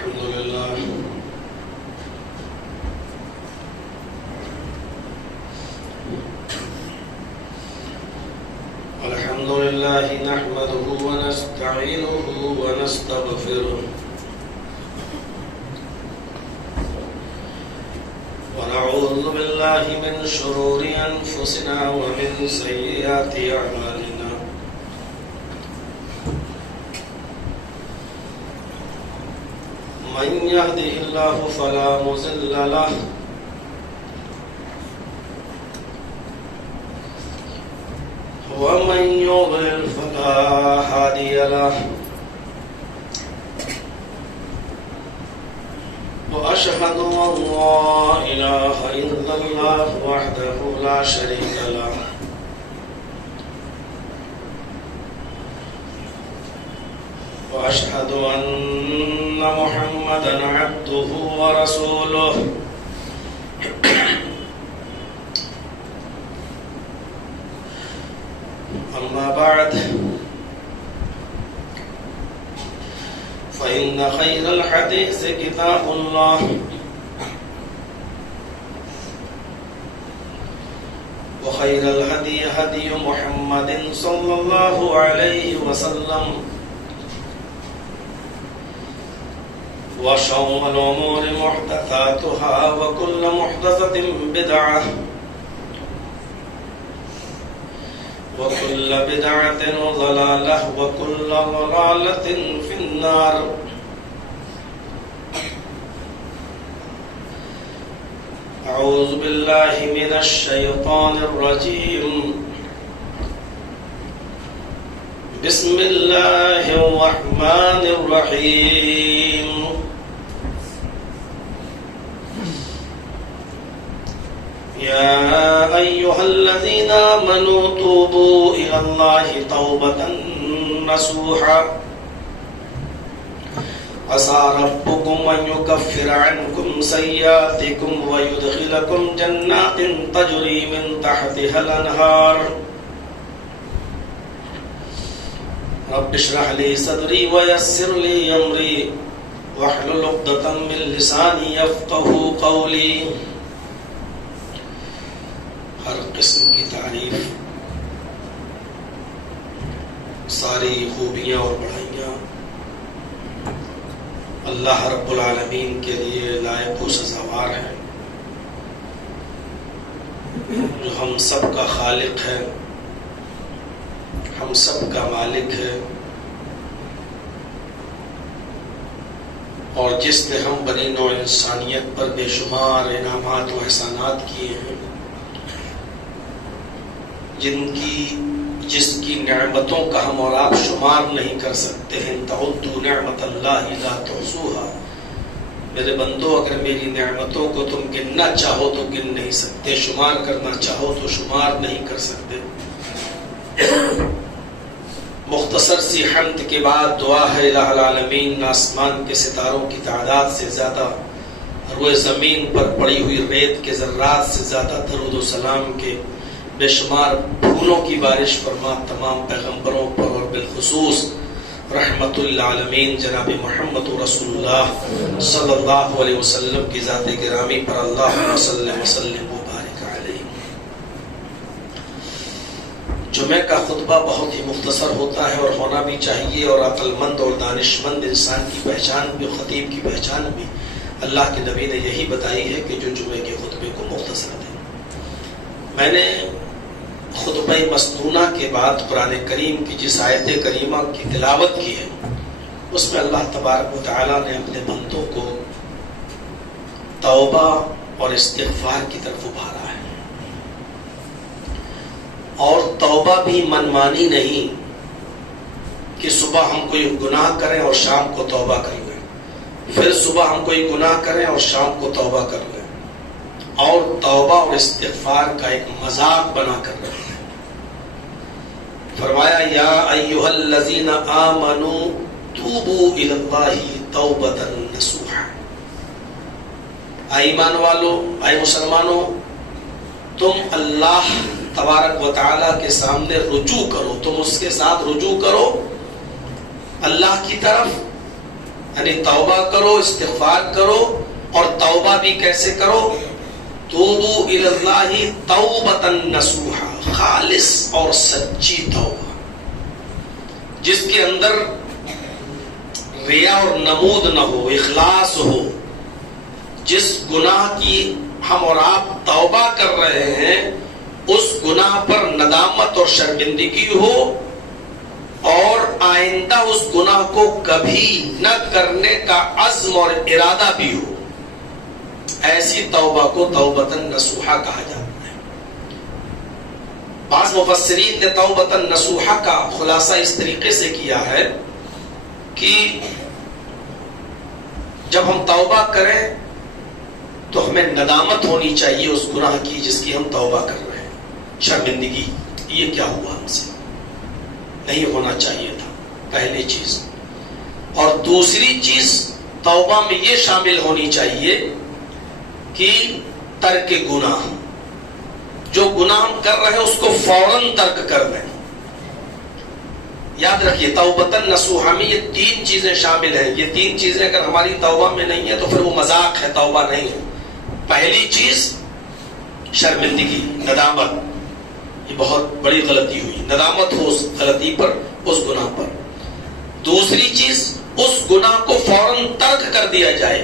الحمد لله نحمده ونستعينه ونستغفره ونعوذ بالله من شرور أنفسنا ومن سيئات أعمالنا من يهده الله فلا مضل له ومن يضلل فلا هادي له وأشهد أن لا إله إلا الله وحده لا شريك له وأشهد أن محمدا عبده ورسوله أما بعد فإن خير الحديث كتاب الله وخير الهدي هدي محمد صلى الله عليه وسلم وشر الأمور محدثاتها وكل محدثة بدعة وكل بدعة ضلالة وكل ضلالة في النار. أعوذ بالله من الشيطان الرجيم. بسم الله الرحمن الرحيم. يا أيها الذين آمنوا توبوا إلى الله توبة نصوحا عسى ربكم أن يكفر عنكم سيئاتكم ويدخلكم جنات تجري من تحتها الأنهار. رب اشرح لي صدري ويسر لي أمري واحلل عقدة من لساني يفقهوا قولي. ہر قسم کی تعریف، ساری خوبیاں اور بڑائیاں اللہ رب العالمین کے لیے لائق و سزاوار ہیں، جو ہم سب کا خالق ہے، ہم سب کا مالک ہے، اور جس نے ہم بنی نوع انسانیت پر بے شمار انعامات و احسانات کیے ہیں، جس کی نعمتوں کا ہم اور آپ شمار نہیں کر سکتے ہیں. تعدوا نعمت اللہ لا تحصوها. میرے بندو، اگر میری نعمتوں کو تم گننا چاہو تو گن نہیں سکتے، شمار کرنا چاہو تو شمار نہیں کر سکتے. مختصر سی حمد کے بعد دعا ہے الہ العالمین آسمان کے ستاروں کی تعداد سے زیادہ، روئے زمین پر پڑی ہوئی ریت کے ذرات سے زیادہ درود و سلام کے بے شمار پھولوں کی بارش فرما تمام پیغمبروں پر، اور بالخصوص رحمت للعالمین جناب محمد رسول اللہ صلی اللہ علیہ وسلم کی ذات گرامی پر اللہم صلی وسلم وبارک علیہ. جمعہ کا خطبہ بہت ہی مختصر ہوتا ہے اور ہونا بھی چاہیے، اور عقل مند اور دانش مند انسان کی پہچان بھی، خطیب کی پہچان بھی اللہ کے نبی نے یہی بتائی ہے کہ جو جمعہ کے خطبے کو مختصر دے. میں نے خطبہ مسنونہ کے بعد قرآن کریم کی جس آیت کریمہ کی تلاوت کی ہے، اس میں اللہ تبارک و تعالیٰ نے اپنے بندوں کو توبہ اور استغفار کی طرف ابھارا ہے. اور توبہ بھی منمانی نہیں کہ صبح ہم کوئی گناہ کریں اور شام کو توبہ کر لیں، پھر صبح ہم کوئی گناہ کریں اور شام کو توبہ کر لیں، اور توبہ اور استغفار کا ایک مذاق بنا کر رکھیں. فرمایا یا ایھا الذین آمنوا توبوا الی اللہ توبۃ نصوحا. اے ایمان والو، اے مسلمانوں، تم اللہ تبارک و تعالیٰ کے سامنے رجوع کرو، تم اس کے ساتھ رجوع کرو اللہ کی طرف. یعنی توبہ کرو، استغفار کرو، اور توبہ بھی کیسے کرو؟ توبوا الی اللہ توبۃ نصوحا، خالص اور سچی توبہ، جس کے اندر ریا اور نمود نہ ہو، اخلاص ہو. جس گناہ کی ہم اور آپ توبہ کر رہے ہیں اس گناہ پر ندامت اور شرمندگی ہو، اور آئندہ اس گناہ کو کبھی نہ کرنے کا عزم اور ارادہ بھی ہو. ایسی توبہ کو توبۃ نصوحا کہا جاتا ہے. بعض مفسرین نے توبۃ نصوحا کا خلاصہ اس طریقے سے کیا ہے کہ جب ہم توبہ کریں تو ہمیں ندامت ہونی چاہیے اس گناہ کی جس کی ہم توبہ کر رہے ہیں. شرمندگی، یہ کیا ہوا ہم سے، نہیں ہونا چاہیے تھا، پہلی چیز. اور دوسری چیز توبہ میں یہ شامل ہونی چاہیے کہ ترک گناہ، جو گناہ ہم کر رہے ہیں اس کو فوراً ترک کر دیں. یاد رکھیے توبۃ نصوحا میں یہ تین چیزیں شامل ہیں. یہ تین چیزیں اگر ہماری توبہ میں نہیں ہے تو پھر وہ مذاق ہے، توبہ نہیں ہے. پہلی چیز شرمندگی، ندامت، یہ بہت بڑی غلطی ہوئی، ندامت ہو اس غلطی پر، اس گناہ پر. دوسری چیز اس گناہ کو فوراً ترک کر دیا جائے.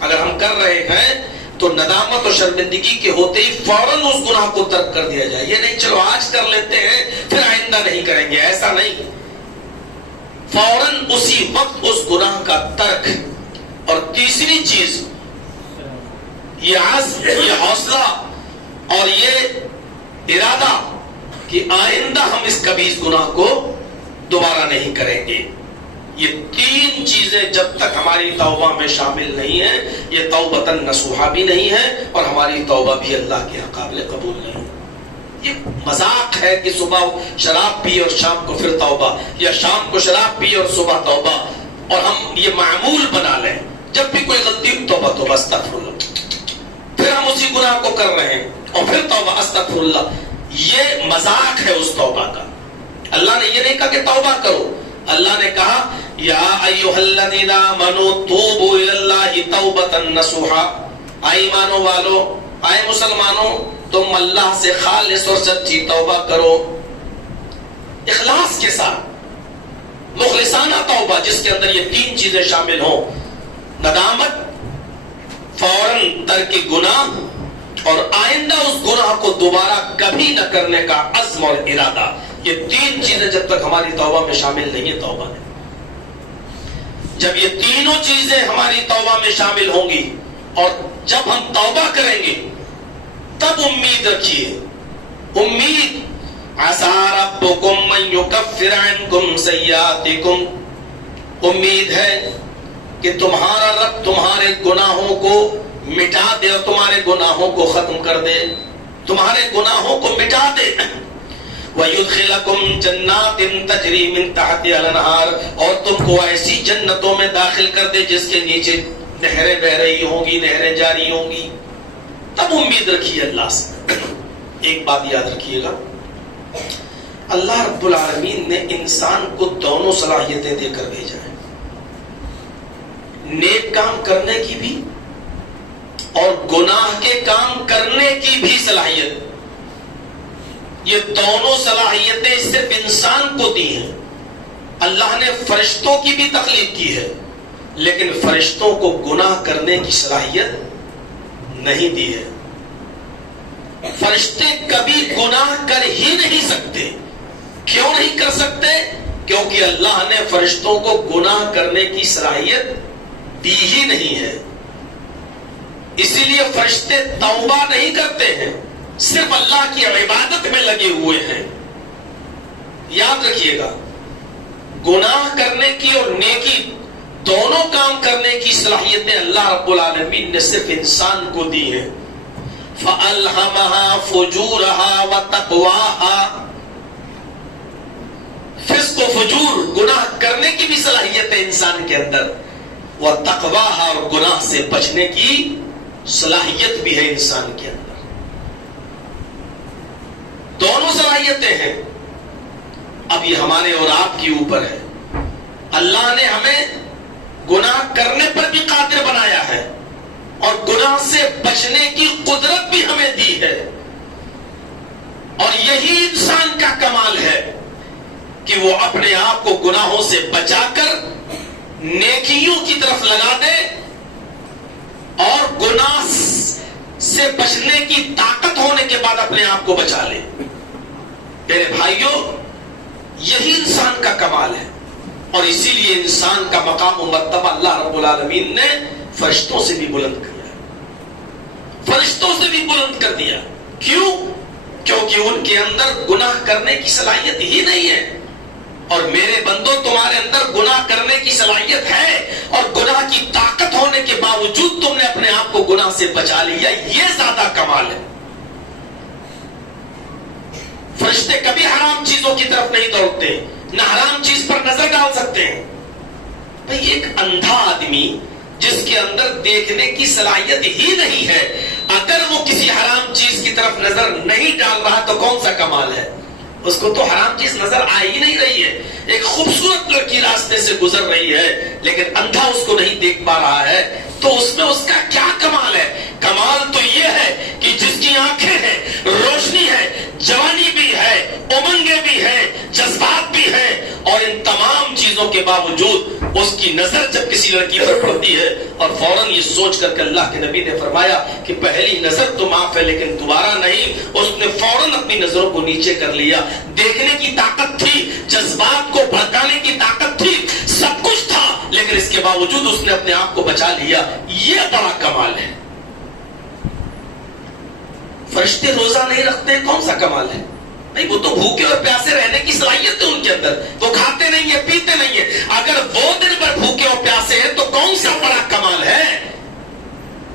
اگر ہم کر رہے ہیں تو ندامت اور شرمندگی کے ہوتے ہی فوراً اس گناہ کو ترک کر دیا جائے. یہ نہیں چلو آج کر لیتے ہیں پھر آئندہ نہیں کریں گے، ایسا نہیں. فوراً اسی وقت اس گناہ کا ترک. اور تیسری چیز یہ عزم، یہ حوصلہ اور یہ ارادہ کہ آئندہ ہم اس کبھی اس گناہ کو دوبارہ نہیں کریں گے. یہ تین چیزیں جب تک ہماری توبہ میں شامل نہیں ہیں یہ توبۃ نصوحا بھی نہیں ہے، اور ہماری توبہ بھی اللہ کے قابل قبول نہیں. یہ مذاق ہے کہ صبح شراب پی اور شام کو پھر توبہ، یا شام کو شراب پی اور صبح توبہ، اور ہم یہ معمول بنا لیں. جب بھی کوئی غلطی توبہ توبہ استغفر اللہ، پھر ہم اسی گناہ کو کر رہے ہیں اور پھر توبہ استغفر اللہ. یہ مذاق ہے اس توبہ کا. اللہ نے یہ نہیں کہا کہ توبہ کرو، اللہ نے کہا یا ایھا الذین آمنوا توبوا الی اللہ توبۃ نصوحا. اے ایمانوں والو، اے مسلمانوں، تم اللہ سے خالص اور سچی توبہ کرو، اخلاص کے ساتھ، مخلصانہ توبہ جس کے اندر یہ تین چیزیں شامل ہوں: ندامت، فوراً ترک گناہ، اور آئندہ اس گناہ کو دوبارہ کبھی نہ کرنے کا عزم اور ارادہ. یہ تین چیزیں جب تک ہماری توبہ میں شامل نہیں ہے توبہ نہیں. جب یہ تینوں چیزیں ہماری توبہ میں شامل ہوں گی اور جب ہم توبہ کریں گے تب امید رکھیے، امید عسى ربكم ان يكفر عنكم سيئاتكم، امید ہے کہ تمہارا رب تمہارے گناہوں کو مٹا دے اور تمہارے گناہوں کو ختم کر دے، تمہارے گناہوں کو مٹا دے. وَيُدْخِلَكُمْ جَنَّاتٍ تَجْرِي مِن تَحْتِهَا الْأَنْهَارُ، اور تم کو ایسی جنتوں میں داخل کر دے جس کے نیچے نہریں بہ رہی ہوں گی، نہریں جاری ہوں گی. تب امید رکھیے اللہ سے. ایک بات یاد رکھیے گا، اللہ رب العالمین نے انسان کو دونوں صلاحیتیں دے کر بھیجا ہے، نیک کام کرنے کی بھی اور گناہ کے کام کرنے کی بھی صلاحیت. یہ دونوں صلاحیتیں صرف انسان کو دی ہیں. اللہ نے فرشتوں کی بھی تخلیق کی ہے لیکن فرشتوں کو گناہ کرنے کی صلاحیت نہیں دی ہے. فرشتے کبھی گناہ کر ہی نہیں سکتے. کیوں نہیں کر سکتے؟ کیونکہ اللہ نے فرشتوں کو گناہ کرنے کی صلاحیت دی ہی نہیں ہے. اسی لیے فرشتے توبہ نہیں کرتے ہیں، صرف اللہ کی عبادت میں لگے ہوئے ہیں. یاد رکھیے گا، گناہ کرنے کی اور نیکی دونوں کام کرنے کی صلاحیتیں اللہ رب العالمین نے صرف انسان کو دی ہیں. فَأَلْهَمَهَا فُجُورَهَا وَتَقْوَاهَا، فسق و فجور گناہ کرنے کی بھی صلاحیت ہے انسان کے اندر، وَتَقْوَاهَا، اور گناہ سے بچنے کی صلاحیت بھی ہے انسان کے اندر. دونوں صلاحیتیں ہیں. اب یہ ہمارے اور آپ کے اوپر ہے. اللہ نے ہمیں گناہ کرنے پر بھی قادر بنایا ہے اور گناہ سے بچنے کی قدرت بھی ہمیں دی ہے. اور یہی انسان کا کمال ہے کہ وہ اپنے آپ کو گناہوں سے بچا کر نیکیوں کی طرف لگا دے اور گناہ سے بچنے کی طاقت ہونے کے بعد اپنے آپ کو بچا لے. میرے بھائیوں، یہی انسان کا کمال ہے اور اسی لیے انسان کا مقام و مرتبہ اللہ رب العالمین نے فرشتوں سے بھی بلند کیا، فرشتوں سے بھی بلند کر دیا. کیوں؟ کیونکہ ان کے اندر گناہ کرنے کی صلاحیت ہی نہیں ہے. اور میرے بندوں، تمہارے اندر گناہ کرنے کی صلاحیت ہے اور گناہ کی طاقت ہونے کے باوجود تم نے اپنے آپ کو گناہ سے بچا لیا، یہ زیادہ کمال ہے. فرشتے کبھی حرام چیزوں کی طرف نہیں دوڑتے، نہ حرام چیز پر نظر ڈال سکتے ہیں. بھئی ایک اندھا آدمی جس کے اندر دیکھنے کی صلاحیت ہی نہیں ہے، اگر وہ کسی حرام چیز کی طرف نظر نہیں ڈال رہا تو کون سا کمال ہے؟ اس کو تو حرام چیز نظر آ ہی نہیں رہی ہے. ایک خوبصورت لڑکی راستے سے گزر رہی ہے لیکن اندھا اس کو نہیں دیکھ پا رہا ہے، تو اس میں اس کا کیا کمال ہے؟ کمال تو یہ ہے کہ جس کی آنکھیں ہیں، روشنی ہے، جوانی بھی ہے، امنگیں بھی ہیں، جذبات بھی ہیں، اور ان تمام چیزوں کے باوجود اس کی نظر جب کسی لڑکی پر پڑتی ہے اور فوراً یہ سوچ کر کے اللہ کے نبی نے فرمایا کہ پہلی نظر تو معاف ہے لیکن دوبارہ نہیں، اس نے فوراً اپنی نظروں کو نیچے کر لیا. دیکھنے کی طاقت تھی، جذبات کو بھڑکانے کی طاقت تھی، سب کچھ تھا، لیکن اس کے باوجود اس نے اپنے آپ کو بچا لیا. یہ بڑا کمال ہے. فرشتے روزہ نہیں رکھتے، کون سا کمال ہے؟ نہیں، وہ تو بھوکے اور پیاسے رہنے کی صلاحیت ہے ان کے اندر، وہ کھاتے نہیں ہیں، پیتے نہیں ہیں. اگر وہ دن بھر بھوکے اور پیاسے ہیں تو کون سا بڑا کمال ہے؟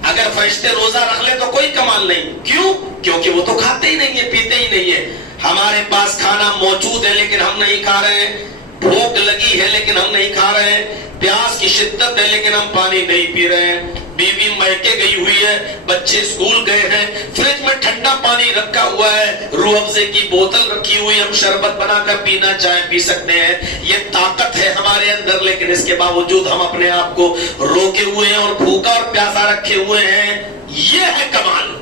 اگر فرشتے روزہ رکھ لے تو کوئی کمال نہیں. کیوں؟ کیونکہ وہ تو کھاتے ہی نہیں ہیں، پیتے ہی نہیں ہیں. ہمارے پاس کھانا موجود ہے لیکن ہم نہیں کھا رہے ہیں، بھوک لگی ہے لیکن ہم نہیں کھا رہے ہیں، پیاس کی شدت ہے لیکن ہم پانی نہیں پی رہے ہیں، بیوی میکے گئی ہوئی ہے، بچے اسکول گئے ہیں، فریج میں ٹھنڈا پانی رکھا ہوا ہے، روح افزے کی بوتل رکھی ہوئی، ہم شربت بنا کر پینا چاہیں پی سکتے ہیں. یہ طاقت ہے ہمارے اندر، لیکن اس کے باوجود ہم اپنے آپ کو روکے ہوئے ہیں اور بھوکا اور پیاسا رکھے ہوئے ہیں. یہ ہے کمال.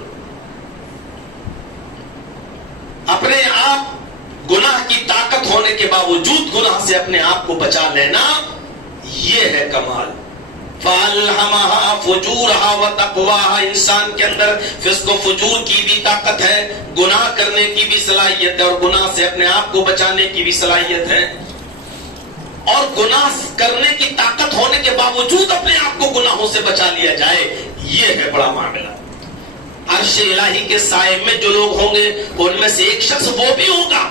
اپنے آپ گناہ کی طاقت ہونے کے باوجود گناہ سے اپنے آپ کو بچا لینا، یہ ہے کمال. فَأَلْهَمَهَا فُجُورَهَا وَتَقْوَاهَا. انسان کے اندر فسق و فجور کی بھی طاقت ہے، گناہ کرنے کی بھی صلاحیت ہے اور گناہ سے اپنے آپ کو بچانے کی بھی صلاحیت ہے. اور گناہ کرنے کی طاقت ہونے کے باوجود اپنے آپ کو گناہوں سے بچا لیا جائے، یہ ہے بڑا معاملہ. عرش الہی کے سائے میں جو لوگ ہوں گے ان میں سے ایک شخص وہ بھی ہوگا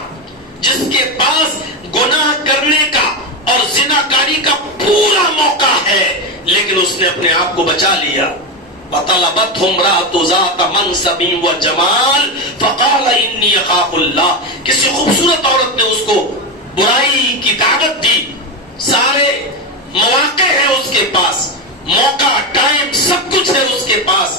جس کے پاس گناہ کرنے کا اور زناکاری کا پورا موقع ہے لیکن اس نے اپنے آپ کو بچا لیا. وَطَلَبَتْهُ امْرَأَةٌ ذَاتَ مَنْصَبٍ وَجَمَالٍ فَقَالَ إِنِّي أَخَافُ اللَّهَ. کسی خوبصورت عورت نے اس کو برائی کی دعوت دی، سارے مواقع ہیں اس کے پاس، موقع، ٹائم، سب کچھ ہے اس کے پاس،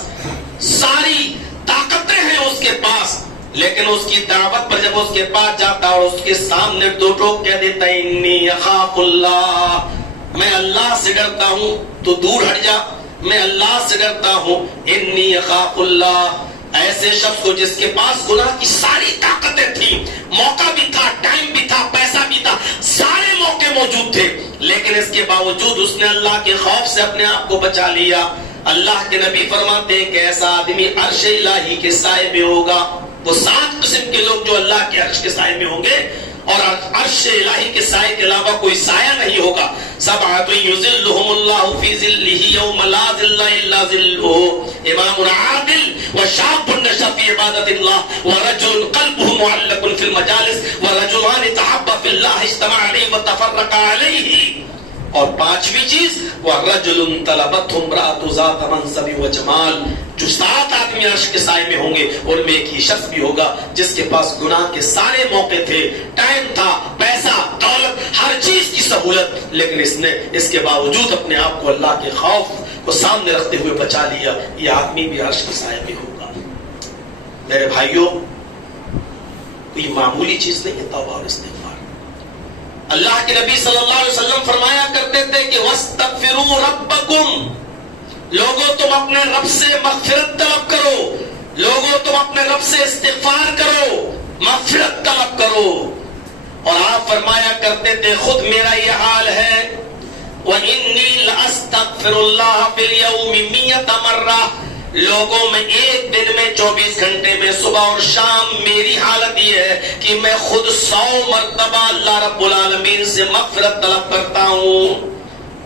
ساری طاقتیں ہیں اس کے پاس، لیکن اس کی دعوت پر جب اس کے پاس جاتا اور اس کے سامنے دو ٹوک کہہ دیتا ہے انی اخاف اللہ، میں اللہ سے ڈرتا ہوں، تو دور ہٹ جا، میں اللہ سے ڈرتا ہوں، انی اخاف اللہ. ایسے شخص کو جس کے پاس گناہ کی ساری طاقتیں تھیں، موقع بھی تھا، ٹائم بھی تھا، پیسہ بھی تھا، سارے موقع موجود تھے، لیکن اس کے باوجود اس نے اللہ کے خوف سے اپنے آپ کو بچا لیا. اللہ کے نبی فرماتے ہیں کہ ایسا آدمی عرش الہی کے سائے میں ہوگا. وہ 7 قسم کے لوگ جو اللہ کے عرش کے سائے میں ہوں گے، اور عرش الہی کے سائے کے علاوہ کوئی سایہ نہیں ہوگا. سبعۃ یظلھم اللہ فی ظلہ یوم لا ظل الا ظلہ، امام عادل وشاب نشأ فی عبادۃ اللہ ورجل قلبہ معلق فی المجالس ورجلان تحابا فی اللہ اجتمعا علیہ وتفرقا علیہ. اور 5ویں چیز وَرَجُلٌ طَلَبَتْهُ امْرَأَةٌ ذَاتَ مَنْصَبٍ وَجَمَالٍ. جو 7 آدمی عرش کے سائے میں ہوں گے ان میں ایک ہی شخص بھی ہوگا جس کے پاس گناہ کے سارے موقع تھے، ٹائم تھا، پیسہ، دولت، ہر چیز کی سہولت، لیکن اس نے اس کے باوجود اپنے آپ کو اللہ کے خوف کو سامنے رکھتے ہوئے بچا لیا. یہ آدمی بھی عرش کے سائے میں ہوگا. میرے بھائیوں، کوئی معمولی چیز نہیں ہے توبہ اور استغفار. اللہ کے نبی صلی اللہ علیہ وسلم فرمایا کرتے تھے کہ وَاسْتَغْفِرُوا رَبَّكُمْ، لوگوں تم اپنے رب سے مغفرت طلب کرو، لوگوں تم اپنے رب سے استغفار کرو، مغفرت طلب کرو۔ اور آپ فرمایا کرتے تھے خود میرا یہ حال ہے، وَإِنِّي لَأَسْتَغْفِرُ اللَّهَ فِي الْيَوْمِ 100 مَرَّةً، لوگوں میں ایک دن میں 24 گھنٹے میں صبح اور شام میری حالت یہ ہے کہ میں خود 100 مرتبہ اللہ رب العالمین سے مغفرت طلب کرتا ہوں۔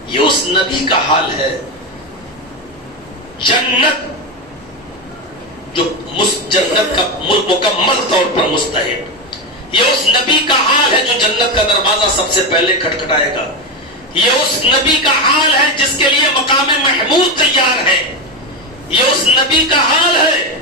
یہ اس نبی کا حال ہے۔ جنت جو جنت کا مکمل طور پر مستحق، یہ اس نبی کا حال ہے جو جنت کا دروازہ سب سے پہلے کھٹکھٹائے گا۔ یہ اس نبی کا حال ہے جس کے لیے مقام محمود تیار ہے۔ یہ اس نبی کا حال ہے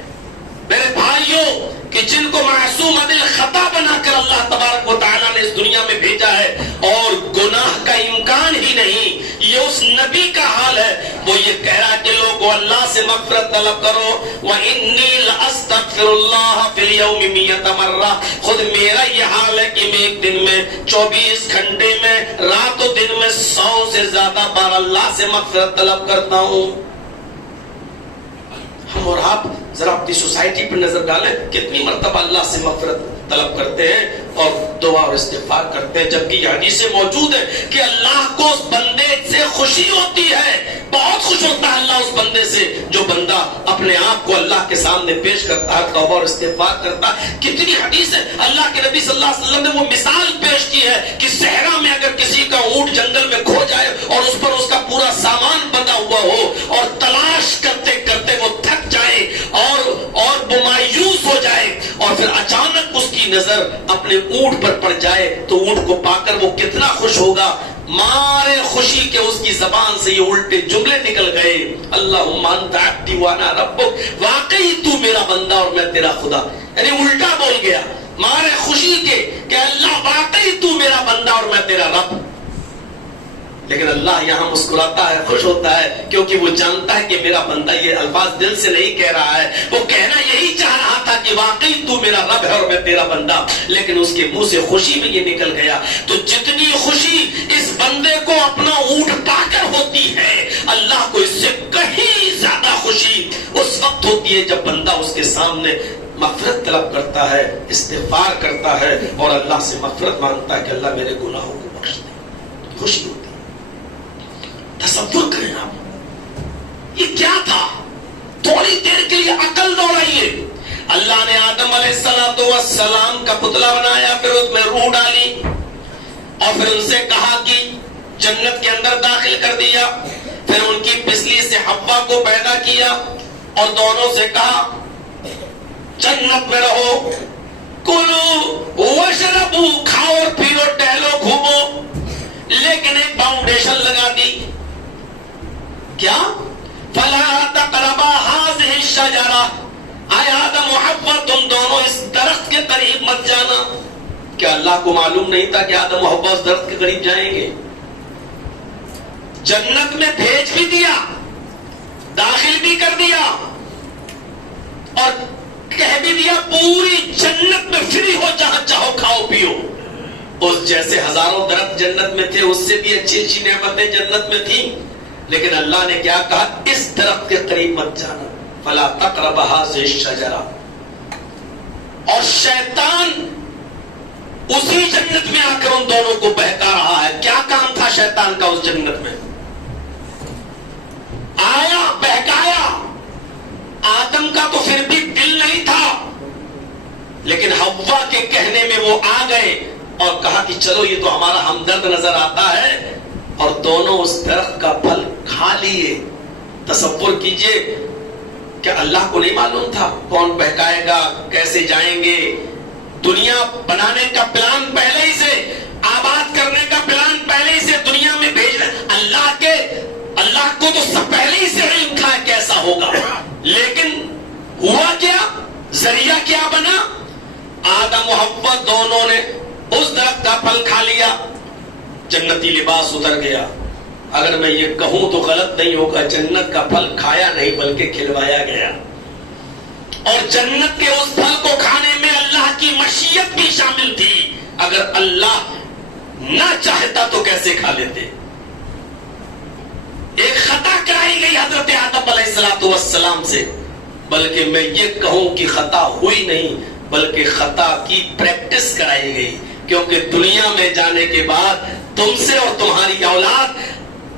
میرے بھائیوں کہ جن کو معصوم عن الخطا بنا کر اللہ تبارک و تعالیٰ نے اس دنیا میں بھیجا ہے اور گناہ کا امکان ہی نہیں۔ یہ اس نبی کا حال ہے، وہ یہ کہہ رہا کہ لوگوں اللہ سے مغفرت طلب کرو، وَإِنِّي لَأَسْتَغْفِرُ اللَّهَ فِي الْيَوْمِ 100 مرة، خود میرا یہ حال ہے کہ میں ایک دن میں 24 گھنٹے میں رات و دن میں 100 سے زیادہ بار اللہ سے مغفرت طلب کرتا ہوں۔ ہم اور آپ ذرا اپنی سوسائٹی پر نظر ڈالیں، کتنی مرتبہ اللہ سے مغفرت طلب کرتے ہیں اور دعا اور استغفار کرتے ہیں، جبکہ یہ حدیث موجود ہے کہ اللہ کو اس بندے سے خوشی ہوتی ہے، بہت خوش ہوتا ہے اللہ اس بندے سے جو بندہ اپنے آپ کو اللہ کے سامنے پیش کرتا ہے، توبہ اور استغفار کرتا ہے۔ کتنی حدیث ہے، اللہ کے نبی صلی اللہ علیہ وسلم نے وہ مثال پیش کی ہے کہ صحرا میں اگر کسی کا اونٹ جنگل میں کھو جائے اور اس پر اس کا پورا سامان بندھا ہوا ہو اور تلاش کرتے کرتے وہ تھک جائے اور مایوس ہو جائے اور پھر اچانک اس کی نظر اپنے اونٹ پر پڑ جائے تو اونٹ کو پا کر وہ کتنا خوش ہوگا، مارے خوشی کے اس کی زبان سے یہ الٹے جملے نکل گئے، اللہم انت عبدی وانا ربک، واقعی تو میرا بندہ اور میں تیرا خدا، یعنی الٹا بول گیا مارے خوشی کے کہ اللہ واقعی تو میرا بندہ اور میں تیرا رب۔ لیکن اللہ یہاں مسکراتا ہے، خوش ہوتا ہے، کیونکہ وہ جانتا ہے کہ میرا بندہ یہ الفاظ دل سے نہیں کہہ رہا ہے، وہ کہنا یہی چاہ رہا تھا کہ واقعی تو میرا رب ہے اور میں تیرا بندہ، لیکن اس کے منہ سے خوشی میں یہ نکل گیا۔ تو جتنی خوشی اس بندے کو اپنا اونٹ پا کر ہوتی ہے، اللہ کو اس سے کہیں زیادہ خوشی اس وقت ہوتی ہے جب بندہ اس کے سامنے مغفرت طلب کرتا ہے، استغفار کرتا ہے اور اللہ سے مغفرت مانگتا ہے کہ اللہ میرے گناہوں کو بخش دے، خوشی ہوتی ہے۔ تصور کریں آپ، یہ کیا تھا؟ تھوڑی دیر کے لیے عقل دوڑائیے، اللہ نے آدم علیہ السلام کا پتلا بنایا، پھر اس میں روح ڈالی اور پھر ان سے کہا کہ جنت کے اندر داخل کر دیا، پھر ان کی پسلی سے حوا کو پیدا کیا اور دونوں سے کہا جنت میں رہو، کلو وشربو، کھاؤ اور پیو، ٹہلو گھومو، لیکن ایک باؤنڈیشن لگا دی، کیا؟ فَلَا تَقْرَبَا هَٰذِهِ الشَّجَرَةَ، اے آدم و حوا تم دونوں اس درخت کے قریب مت جانا۔ کیا اللہ کو معلوم نہیں تھا کہ آدم و حوا اس درخت کے قریب جائیں گے؟ جنت میں بھیج بھی دیا، داخل بھی کر دیا اور کہہ بھی دیا پوری جنت میں فری ہو، جہاں چاہو کھاؤ پیو۔ اس جیسے ہزاروں درخت جنت میں تھے، اس سے بھی اچھی اچھی نعمتیں جنت میں تھیں، لیکن اللہ نے کیا کہا؟ اس درخت کے قریب مت جانا، فلا تقرب هذه الشجرہ۔ اور شیطان اسی جنت میں آ کر ان دونوں کو بہکا رہا ہے۔ کیا کام تھا شیطان کا اس جنت میں؟ آیا، بہکایا۔ آدم کا تو پھر بھی دل نہیں تھا، لیکن حوا کے کہنے میں وہ آ گئے اور کہا کہ چلو یہ تو ہمارا ہمدرد نظر آتا ہے، اور دونوں اس درخت کا پھل کھا لیے۔ تصور کیجئے کہ اللہ کو نہیں معلوم تھا کون بہکائے گا، کیسے جائیں گے؟ دنیا بنانے کا پلان پہلے ہی سے، آباد کرنے کا پلان پہلے ہی سے، دنیا میں بھیجنا اللہ کو تو سب پہلے ہی سے علم تھا کیسا ہوگا، لیکن ہوا کیا؟ ذریعہ کیا بنا؟ آدم و حوا دونوں نے اس درخت کا پھل کھا لیا، جنتی لباس اتر گیا۔ اگر میں یہ کہوں تو غلط نہیں ہوگا، جنت کا پھل کھایا نہیں بلکہ کھلوایا گیا، اور جنت کے اس پھل کو کھانے میں اللہ کی مشیت بھی شامل تھی۔ اگر اللہ نہ چاہتا تو کیسے کھا لیتے. ایک خطا کرائی گئی حضرت آدم علیہ السلام سے، بلکہ میں یہ کہوں کہ خطا ہوئی نہیں بلکہ خطا کی پریکٹس کرائی گئی، کیونکہ دنیا میں جانے کے بعد تم سے اور تمہاری اولاد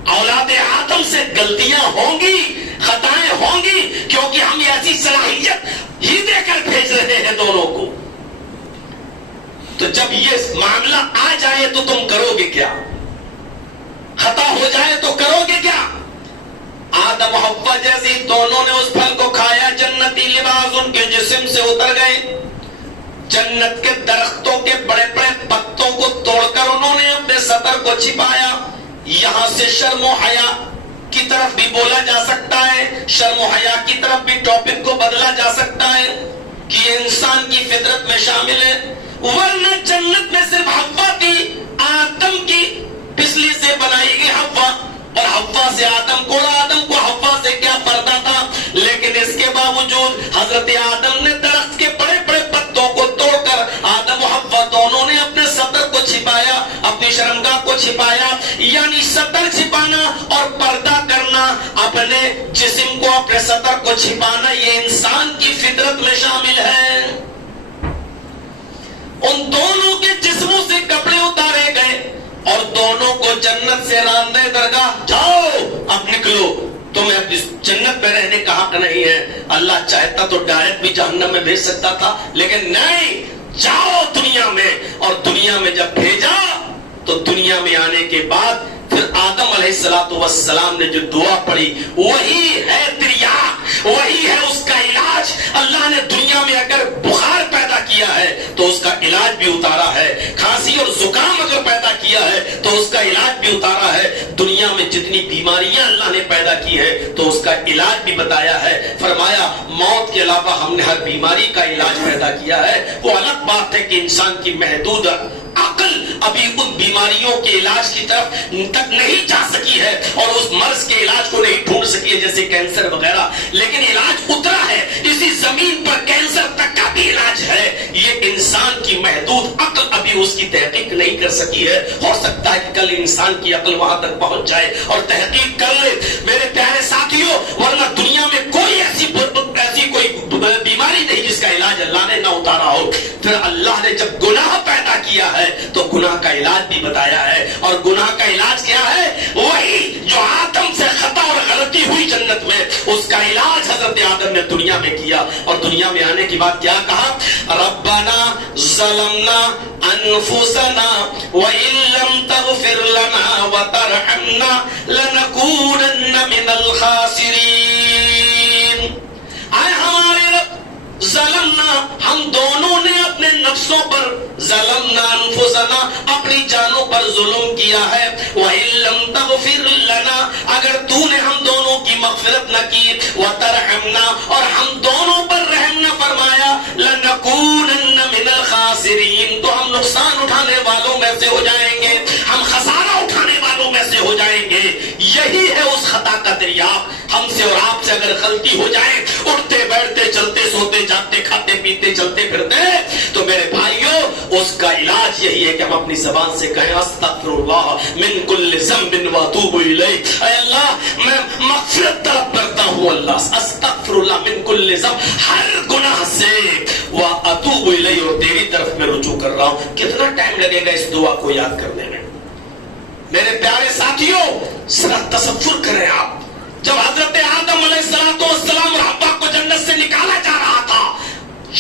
آدم سے غلطیاں ہوں گی، خطائیں ہوں گی، کیونکہ ہم ایسی صلاحیت ہی دے کر بھیج رہے ہیں دونوں کو. تو جب یہ معاملہ آ جائے تو تم کرو گے کیا؟ خطا ہو جائے تو کرو گے کیا؟ آدم و حوا جیسی دونوں نے اس پھل کو کھایا، جنتی لباس ان کے جسم سے اتر گئے. جنت کے درختوں کے بڑے بڑے پتوں کو توڑ کر انہوں نے اپنے سطر کو چھپایا. یہاں سے شرم و حیا کی طرف بھی بولا جا سکتا ہے، شرم و حیا کی طرف بھی ٹاپک کو بدلا جا سکتا ہے کہ یہ انسان کی فطرت میں شامل ہے. ورنہ جنت میں صرف حوا تھی، آدم کی پسلی سے بنائی گئی حوا، اور حوا سے آدم کو، آدم کو حوا سے کیا پردہ تھا. لیکن اس کے باوجود حضرت آدم نے درخت کے بڑے بڑے پتوں کو توڑ کر آدم و حوا دونوں نے اپنے سطر کو چھپایا، اپنی شرمگاہ کو چھپایا. یعنی سطر چھپانا اور پردہ کرنا، اپنے جسم کو، اپنے سطر کو چھپانا، یہ انسان کی فطرت میں شامل ہے. ان دونوں کے جسموں سے کپڑے اتارے گئے اور دونوں کو جنت سے راندے درگاہ، جاؤ اب نکلو، تمہیں جنت میں رہنے کا حق نہیں ہے. اللہ چاہتا تو ڈائریکٹ بھی جہنم میں بھیج سکتا تھا، لیکن نہیں، جاؤ دنیا میں. اور دنیا میں جب بھیجا تو دنیا میں آنے کے بعد پھر آدم علیہ السلام نے جو دعا پڑھی وہی ہے تریاق، وہی ہے اس کا علاج. اللہ نے دنیا میں اگر بخار پیدا کیا ہے تو اس کا علاج بھی اتارا ہے، کھانسی اور زکام اگر پیدا کیا ہے تو اس کا علاج بھی اتارا ہے. دنیا میں جتنی بیماریاں اللہ نے پیدا کی ہے تو اس کا علاج بھی بتایا ہے. فرمایا موت کے علاوہ ہم نے ہر بیماری کا علاج پیدا کیا ہے. وہ الگ بات ہے کہ انسان کی محدود عقل ابھی ان بیماریوں کے علاج کی طرف تک نہیں جا سکی ہے اور اس مرض کے علاج کو نہیں ڈھونڈ سکی ہے، جیسے کینسر وغیرہ. لیکن علاج اترا ہے، اسی زمین پر کینسر تک کا بھی علاج ہے. یہ انسان کی محدود عقل ابھی اس کی تحقیق نہیں کر سکی ہے. ہو سکتا ہے کہ کل انسان کی عقل وہاں تک پہنچ جائے اور تحقیق کر لے میرے پیارے ساتھیوں. ورنہ دنیا میں کوئی ایسی کوئی بیماری نہیں جس کا علاج اللہ نے نہ اتارا ہو. پھر اللہ نے جب گناہ پیدا کیا ہے تو گناہ کا علاج بھی بتایا ہے. اور گناہ کا علاج کیا ہے؟ وہی جو آدم سے خطا اور غلطی ہوئی جنت میں، اس کا علاج حضرت آدم نے دنیا میں کیا. اور دنیا میں آنے کے بعد کیا کہا؟ ربنا ظلمنا انفسنا وان لم تغفر لنا وترحمنا لنكونن من الخاسرین. آئے ہمارے رب، ظلمنا، ہم دونوں نے اپنے نفسوں پر، ظلمنا انفسنا، اپنی جانوں پر ظلم کیا ہے. وَإِن لَّمْ تَغْفِرْ لَنَا، اگر تو نے ہم دونوں کی مغفرت نہ کی، وَتَرْحَمْنَا، اور ہم دونوں پر رحم نہ فرمایا، لَنَكُونَنَّ مِنَ الْخَاسِرِينَ، تو ہم نقصان اٹھانے والوں میں سے ہو جائیں گے، ہم خسارہ اٹھانے والوں میں سے ہو جائیں گے. یہی ہے اس خطا کا دریافت. ہم سے اور آپ سے اگر غلطی ہو جائے، اٹھتے بیٹھتے چلتے سوتے جاگتے کھاتے پیتے چلتے پھرتے، تو میرے بھائیوں اس کا علاج یہی ہے کہ ہم اپنی زبان سے کہیں استغفر اللہ من کل ذنب واتوب الیہ. اے اللہ میں مغفرت طلب کرتا ہوں، اللہ استغفر اللہ من کل ذنب، ہر گناہ سے، واتوب الیہ، اور تیری طرف میں رجوع کر رہا ہوں. کتنا ٹائم لگے گا اس دعا کو یاد کرنے میں؟ میرے پیارے ساتھیوں ذرا تصور کریں آپ، جب حضرت آدم علیہ السلام اور حوا کو جنت سے نکالا جا رہا تھا،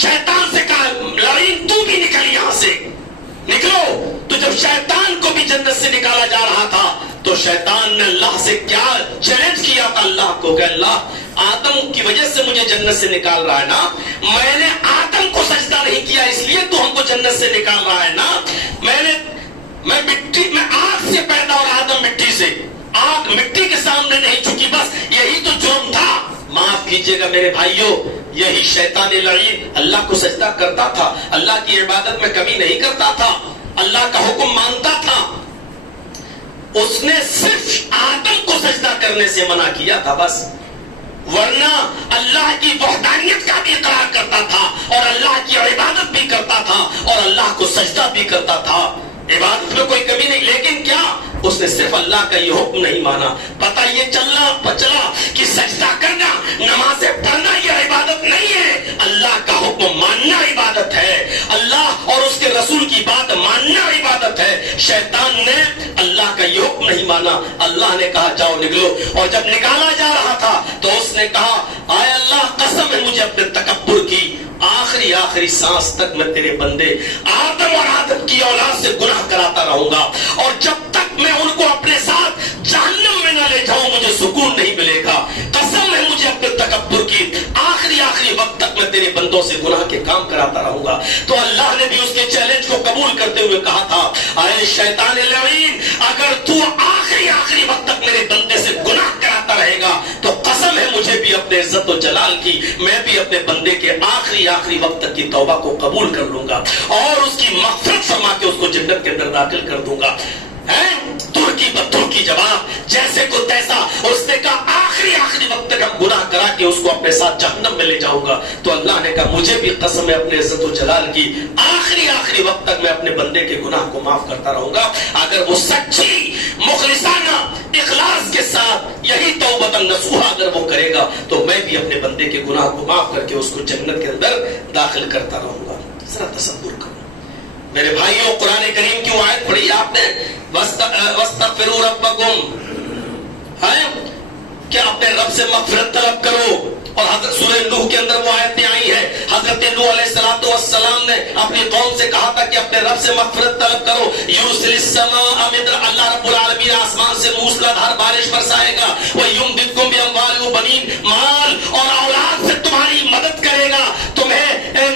شیطان سے کہا لعین تو بھی نکل یہاں سے، نکلو. تو جب شیطان کو بھی جنت سے نکالا جا رہا تھا تو شیطان نے اللہ سے کیا چیلنج کیا تھا اللہ کو کہ اللہ آدم کی وجہ سے مجھے جنت سے نکال رہا ہے نا، میں نے آدم کو سجدہ نہیں کیا اس لیے تو ہم کو جنت سے نکال رہا ہے نا، میں مٹی میں آگ سے پیدا اور آدم مٹی سے، آگ مٹی کے سامنے نہیں جھکی، بس یہی تو جرم تھا. معاف کیجئے گا میرے بھائیوں، یہی شیطان لعین اللہ کو سجدہ کرتا تھا، اللہ کی عبادت میں کمی نہیں کرتا تھا، اللہ کا حکم مانتا تھا. اس نے صرف آدم کو سجدہ کرنے سے منع کیا تھا بس، ورنہ اللہ کی وحدانیت کا بھی اقرار کرتا تھا اور اللہ کی عبادت بھی کرتا تھا اور اللہ کو سجدہ بھی کرتا تھا. عبادت میں کوئی کمی نہیں، لیکن کیا اس نے صرف اللہ کا یہ حکم نہیں مانا، پتہ یہ چلا کہ سجدہ کرنا، نمازیں پڑھنا یہ عبادت نہیں ہے، اللہ کا حکم ماننا عبادت ہے، اللہ اور اس کے رسول کی بات ماننا عبادت ہے۔ شیطان نے اللہ کا یہ حکم نہیں مانا، اللہ نے کہا جاؤ نکلو، اور جب نکالا جا رہا تھا تو اس نے کہا آئے اللہ قسم ہے مجھے اپنے تکبر کی، آخری سانس تک میں تیرے بندے آدم اور آدم کی اولاد سے گناہ کراتا رہوں گا، اور جب تک میں ان کو اپنے ساتھ جہنم میں نہ لے جاؤں مجھے سکون نہیں ملے گا، قسم ہے مجھے اپنے تکبر کی، آخری وقت تک میں تیرے بندوں سے گناہ کے کام کراتا رہوں گا۔ تو اللہ نے بھی اس کے چیلنج کو قبول کرتے ہوئے کہا تھا اے شیطان اللعین، اگر تو آخری وقت تک میرے بندے سے گناہ کراتا رہے گا تو قسم ہے مجھے بھی اپنے عزت و جلال کی، میں بھی اپنے بندے کے آخری وقت تک کی توبہ کو قبول کر لوں گا اور اس کی مغفرت فرما کے اس کو جنت کے اندر داخل کر دوں گا۔ ترکی بدترکی جواب جیسے کو تیسا، اس نے کہا آخری وقت تک ہم گناہ کرا کے اس کو اپنے ساتھ جہنم میں لے جاؤں گا۔ تو اللہ نے کہا مجھے بھی قسم ہے اپنے عزت و جلال کی، آخری وقت تک میں اپنے بندے کے گناہ کو معاف کرتا رہوں گا، اگر وہ سچی مخلصانہ اخلاص کے ساتھ یہی توبۃ نصوحہ اگر وہ کرے گا تو میں بھی اپنے بندے کے گناہ کو معاف کر کے اس کو جنت کے اندر داخل کرتا رہوں گا۔ ذرا تصور کرو میرے بھائیوں، قرآن کریم کی وہ آیت پڑھی آپ نے، وَاسْتَغْفِرُوا رَبَّكُمْ، کہ اپنے رب سے مغفرت طلب کرو، اور حضرت سورہ نوح کے اندر وہ آیتیں آئی ہیں، حضرت نوح علیہ السلام نے اپنی قوم سے کہا تھا کہ اپنے رب سے مغفرت طلب کرو، یُرْسِلِ السَّمَاءَ مِدْرًا، اللہ رب العالمین آسمان سے موسلادھار بارش برسائے گا، وَيُمْدِدْكُمْ بِأَمْوَالٍ وَبَنِينَ، مال اور اولاد سے تمہاری مدد کرے گا، تمہیں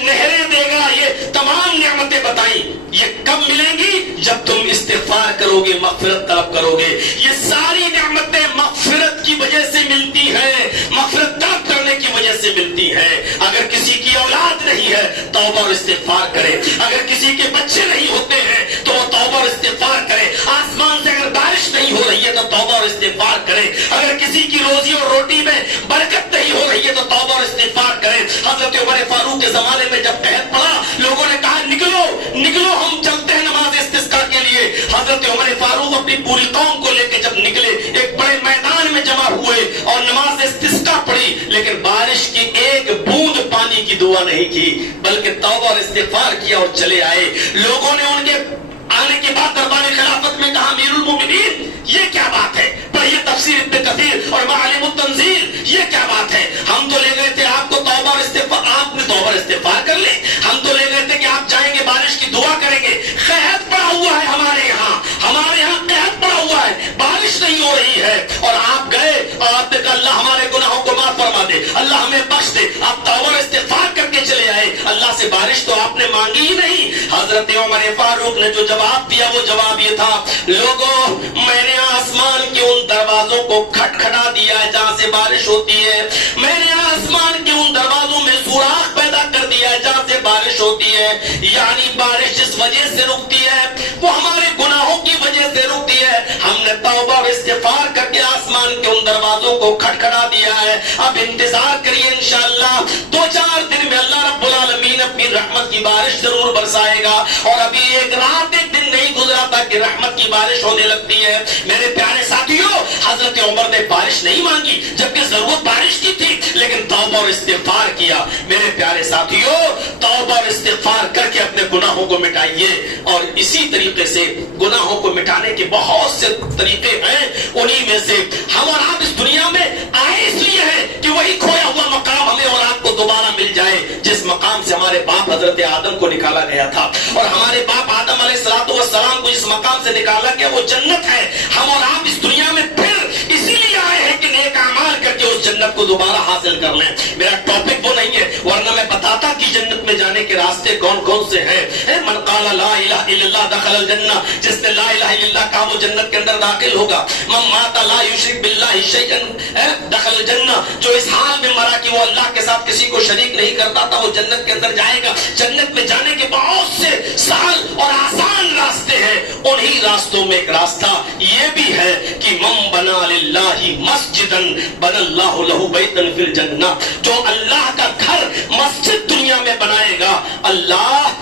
نہریں دے گا، یہ تمام نعمتیں بتائیں، یہ کب ملیں گی؟ جب تم استغفار کرو گے، مغفرت طلب کرو گے۔ یہ ساری نعمتیں مغفرت کی وجہ سے ملتی ہیں، مغفرت طلب کرنے کی وجہ سے ملتی ہے۔ اگر کسی کی اولاد نہیں ہے توبہ اور استغفار کرے، اگر کسی کے بچے نہیں ہوتے ہیں تو وہ توبہ اور استغفار کرے، آسمان سے اگر بارش نہیں ہو رہی ہے تو توبہ اور استغفار کرے، اگر کسی کی روزی اور روٹی میں برکت نہیں ہو رہی ہے تو توبہ اور استغفار کرے۔ حضرت عمر فاروق کے زمانے میں جب قحط پڑا، لوگوں نے کہا نکلو ہم چلتے ہیں نماز استسقاء کے لیے۔ حضرت عمر فاروق اپنی پوری قوم کو لے کے جب نکلے، ایک بڑے میدان میں جمع ہوئے اور نماز استسقاء پڑھی، لیکن بارش کی ایک بوند پانی کی دعا نہیں کی بلکہ توبہ اور استغفار کیا اور چلے آئے۔ لوگوں نے ان کے آنے کے بعد دربار خلافت میں کہا امیر المومنین یہ کیا بات ہے؟ پڑھیے تفسیر ابن کثیر اور معالم التنزیل، یہ کیا بات ہے؟ ہم تو لے گئے تھے آپ کو توبہ اور استغفار، آپ نے توبہ اور استغفار کر لی، ہم تو لے گئے تھے کہ آپ جائیں گے بارش کی دعا کریں گے، قحط پڑا ہوا ہے ہمارے یہاں قحط پڑا ہوا ہے، بارش نہیں ہو رہی ہے، اور آپ گئے اور آپ نے کہا اللہ ہمارے گناہوں کو معاف فرما دے، اللہ ہمیں بخش دے، آپ توبہ اور استغفار کر کے چلے آئے، اللہ سے بارش تو آپ نے مانگی ہی نہیں۔ حضرت عمر فاروق نے جو جواب دیا وہ جواب یہ تھا، لوگوں میں نے آسمان کے ان دروازوں کو کھٹکھٹا دیا ہے جہاں سے بارش ہوتی ہے، میں نے آسمان کے ان دروازوں میں سوراخ پیدا کر دیا ہے جہاں سے بارش ہوتی ہے، یعنی بارش جس وجہ سے رکتی ہے وہ ہمارے گناہوں کی وجہ سے رکتی ہے، ہم نے توبہ اور استغفار کر کے آسمان کے ان دروازوں کو کھٹکھٹا دیا ہے، اب انتظار کریے انشاءاللہ 2-4 دن میں اللہ رب العالمین اپنی رحمت کی بارش ضرور برسائے گا، اور ابھی ایک رات ایک دن نہیں گزرا تھا کہ رحمت کی بارش ہونے لگتی ہے۔ میرے پیارے ساتھیوں، حضرت عمر نے بارش نہیں مانگی جبکہ ضرورت بارش کی تھی، لیکن توبہ اور استغفار کیا۔ میرے پیارے ساتھیوں، توبہ اور استغفار کر کے اپنے گناہوں کو مٹائیے، اور اسی طریقے سے گناہوں کو مٹانے کے بہت سے طریقے ہیں، انہی میں سے ہم اور آپ اس دنیا میں آئے اس لیے ہیں کہ وہی کھویا ہوا مقام ہمیں اور آپ کو دوبارہ مل جائے جس مقام سے ہمارے باپ حضرت آدم کو نکالا گیا تھا، اور ہمارے باپ آدم علیہ السلام کو جس مقام سے نکالا گیا وہ جنت ہے۔ ہم اور آپ اس دنیا میں پھر اسی لیے آئے ہیں کہ نیک اعمال کر کے اس جنت کو دوبارہ حاصل کر لیں۔ میرا ٹاپک وہ نہیں ہے، ورنہ میں بتاتا کہ جنت میں جانے کے راستے کون کون سے ہیں۔ من قال لا الہ الا اللہ دخل الجنہ، جس نے لا الہ الا اللہ کہا وہ جنت کے اندر داخل ہوگا۔ من مات لا یشرک باللہ شیئا دخل الجنہ، جو اس حال میں مرا کہ وہ اللہ کے ساتھ کسی کو شریک نہیں کرتا تھا وہ جنت کے اندر جائے گا۔ جنت میں جانے کے بہت سے سہل اور آسان راستے ہیں، انہی راستوں میں ایک راستہ یہ بھی ہے کہ من بنا للہ مسجدا بنا اللہ لہ بیتا فی الجنہ، جو اللہ کا گھر مسجد دنیا میں بنائے گا، اللہ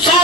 100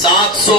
700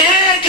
1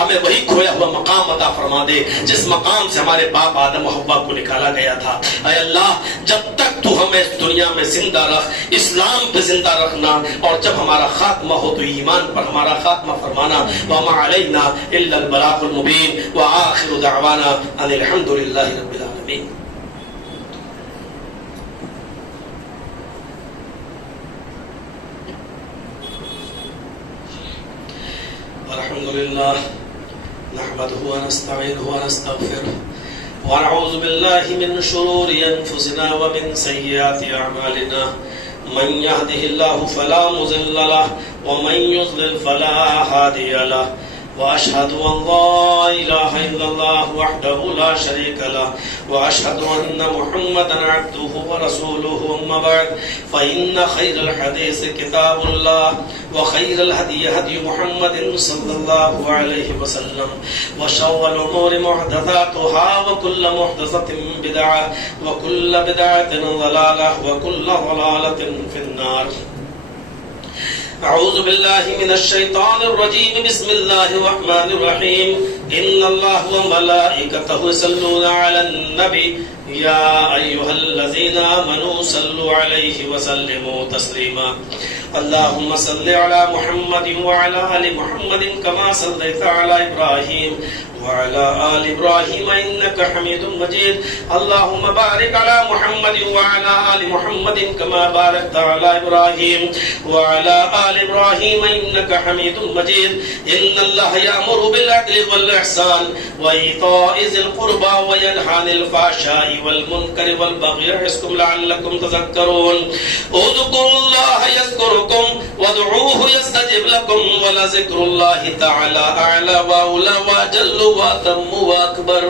ہمیں وہی کھویا ہوا مقام عطا فرما دے جس مقام سے ہمارے باپ آدم و حوا کو نکالا گیا تھا. اے اللہ جب تک تو ہمیں اس دنیا میں زندہ رکھ، اسلام پہ زندہ رکھنا، اور جب ہمارا خاتمہ ہو تو ایمان پر ہمارا خاتمہ فرمانا. وما علینا الا البلاغ المبین وآخر دعوانا ان الحمد للہ رب العالمین. الحمد لله نحمده ونستعينه ونستغفره ونعوذ بالله من شرور أنفسنا ومن سيئات أعمالنا. من يهده الله فلا مضل له ومن يضلل فلا هادي له. وأشهد أن لا إله إلا الله وحده لا شريك له وأشهد أن محمدا عبده ورسوله. أما بعد فإن خير الحديث كتاب الله وخير الهدي هدي محمد صلى الله عليه وسلم وشر الأمور محدثاتها وكل محدثة بدعة وكل بدعة ضلالة وكل ضلالة في النار. أعوذ بالله من الشيطان الرجيم. بسم الله الرحمن الرحيم. إن الله وملائكته يصلون على النبي يا أيها الذين آمنوا صلوا عليه وسلموا تسليما. اللهم صل على محمد وعلى آل محمد كما صليت على إبراهيم وعلى آل إبراهيم إنك حميد مجيد. اللهم بارك على محمد وعلى آل محمد كما باركت على إبراهيم وعلى آل إبراهيم إنك حميد مجيد. إن الله يأمر بالعدل والإحسان وإيتاء ذي القربى وينهى عن الفحشاء والمنكر والبغي يعظكم لعلكم تذكرون. اذكروا الله يذكركم وادعوه يستجب لكم ولذكر الله تعالى أعلى وأولى وأجل وأتم وأكبر.